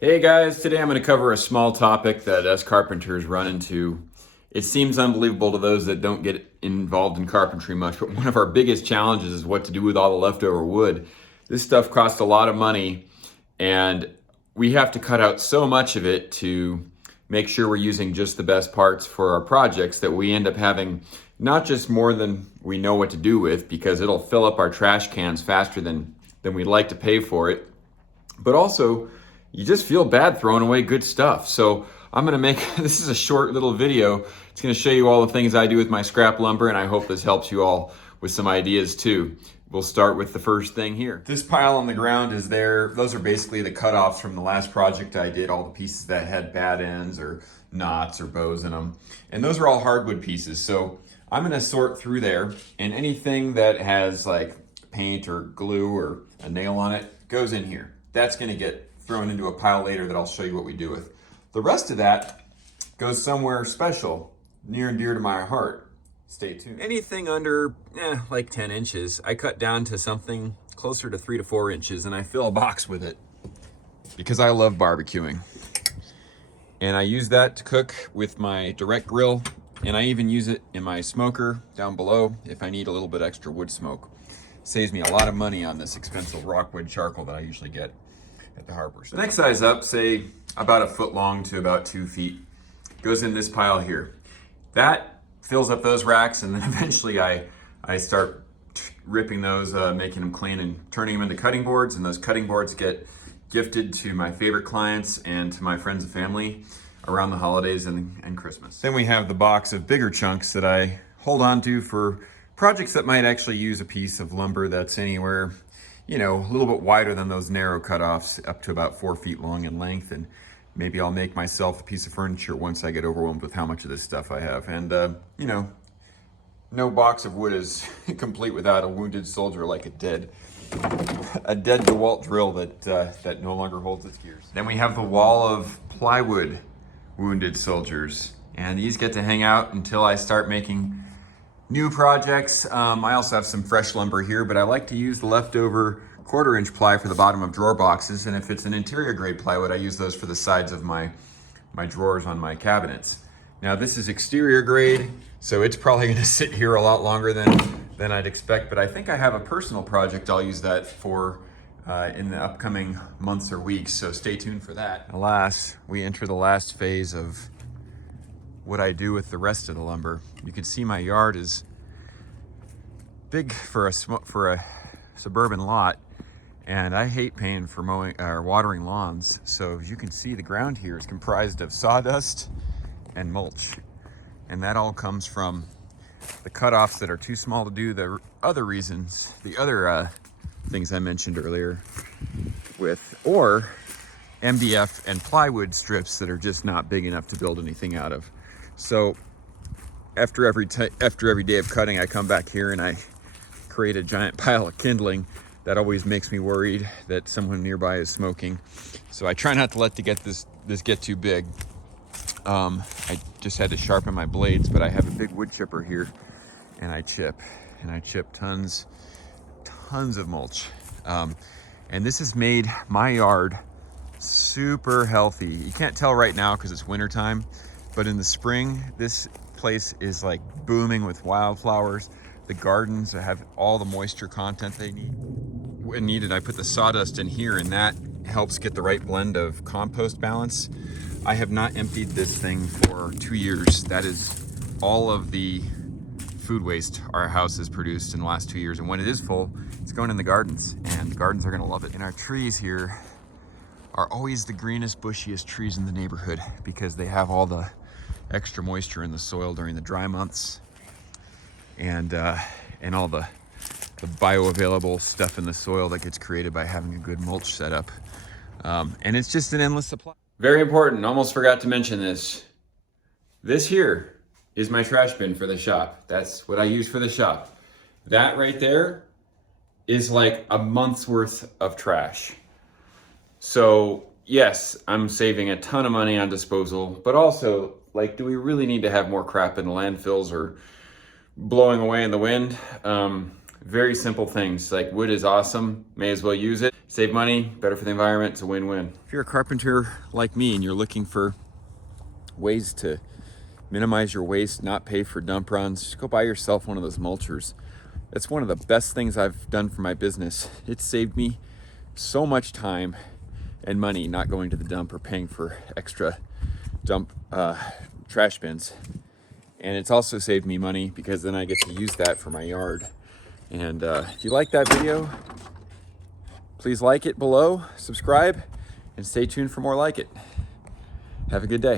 Hey guys, today I'm going to cover a small topic that us carpenters run into. It seems unbelievable to those that don't get involved in carpentry much, but one of our biggest challenges is what to do with all the leftover wood. This stuff costs a lot of money, and we have to cut out so much of it to make sure we're using just the best parts for our projects that we end up having not just more than we know what to do with, because it'll fill up our trash cans faster than we'd like to pay for it, but also you just feel bad throwing away good stuff. So I'm gonna make, this is a short little video. It's gonna show you all the things I do with my scrap lumber, and I hope this helps you all with some ideas too. We'll start with the first thing here. This pile on the ground is there. Those are basically the cutoffs from the last project I did, all the pieces that had bad ends or knots or bows in them. And those are all hardwood pieces. So I'm gonna sort through there, and anything that has like paint or glue or a nail on it goes in here. That's gonna get thrown into a pile later that I'll show you what we do with. The rest of that goes somewhere special, near and dear to my heart. Stay tuned. Anything under like 10 inches, I cut down to something closer to 3 to 4 inches, and I fill a box with it because I love barbecuing. And I use that to cook with my direct grill, and I even use it in my smoker down below if I need a little bit extra wood smoke. Saves me a lot of money on this expensive rockwood charcoal that I usually get at the hardware store. The next size up, say about 1 foot long to about 2 feet, goes in this pile here. That fills up those racks, and then eventually I start ripping those, making them clean and turning them into cutting boards, and those cutting boards get gifted to my favorite clients and to my friends and family around the holidays and Christmas. Then we have the box of bigger chunks that I hold on to for projects that might actually use a piece of lumber that's anywhere, you know, a little bit wider than those narrow cutoffs, up to about 4 feet long in length. And maybe I'll make myself a piece of furniture once I get overwhelmed with how much of this stuff I have. And, you know, no box of wood is complete without a wounded soldier, like a dead DeWalt drill that no longer holds its gears. Then we have the wall of plywood wounded soldiers. And these get to hang out until I start making new projects. I also have some fresh lumber here, but I like to use the leftover 1/4-inch ply for the bottom of drawer boxes. And if it's an interior grade plywood, I use those for the sides of my drawers on my cabinets. Now this is exterior grade, so it's probably gonna sit here a lot longer than I'd expect, but I think I have a personal project I'll use that for in the upcoming months or weeks, so stay tuned for that. Alas, we enter the last phase of what I do with the rest of the lumber. You can see my yard is big for a suburban lot, and I hate paying for mowing or watering lawns. So as you can see, the ground here is comprised of sawdust and mulch, and that all comes from the cutoffs that are too small to do the other reasons, the other things I mentioned earlier with, or MDF and plywood strips that are just not big enough to build anything out of. So after every day of cutting, I come back here and I create a giant pile of kindling. That always makes me worried that someone nearby is smoking. So I try not to let this get too big. I just had to sharpen my blades, but I have a big wood chipper here, and I chip tons of mulch. And this has made my yard super healthy. You can't tell right now because it's wintertime, but in the spring, this place is like booming with wildflowers. The gardens have all the moisture content they need. And I put the sawdust in here, and that helps get the right blend of compost balance. I have not emptied this thing for 2 years. That is all of the food waste our house has produced in the last 2 years. And when it is full, it's going in the gardens, and the gardens are gonna love it. And our trees here are always the greenest, bushiest trees in the neighborhood because they have all the extra moisture in the soil during the dry months, and all the bioavailable stuff in the soil that gets created by having a good mulch setup. And it's just an endless supply. Very important, almost forgot to mention this. This here is my trash bin for the shop. That's what I use for the shop. That right there is like a month's worth of trash. So yes, I'm saving a ton of money on disposal, but also, like, do we really need to have more crap in the landfills or blowing away in the wind? Very simple things, like wood is awesome, may as well use it. Save money, better for the environment, it's a win-win. If you're a carpenter like me and you're looking for ways to minimize your waste, not pay for dump runs, just go buy yourself one of those mulchers. It's one of the best things I've done for my business. It saved me so much time and money not going to the dump or paying for extra dump trash bins. And it's also saved me money because then I get to use that for my yard. And if you like that video, please like it below, subscribe, and stay tuned for more like it. Have a good day.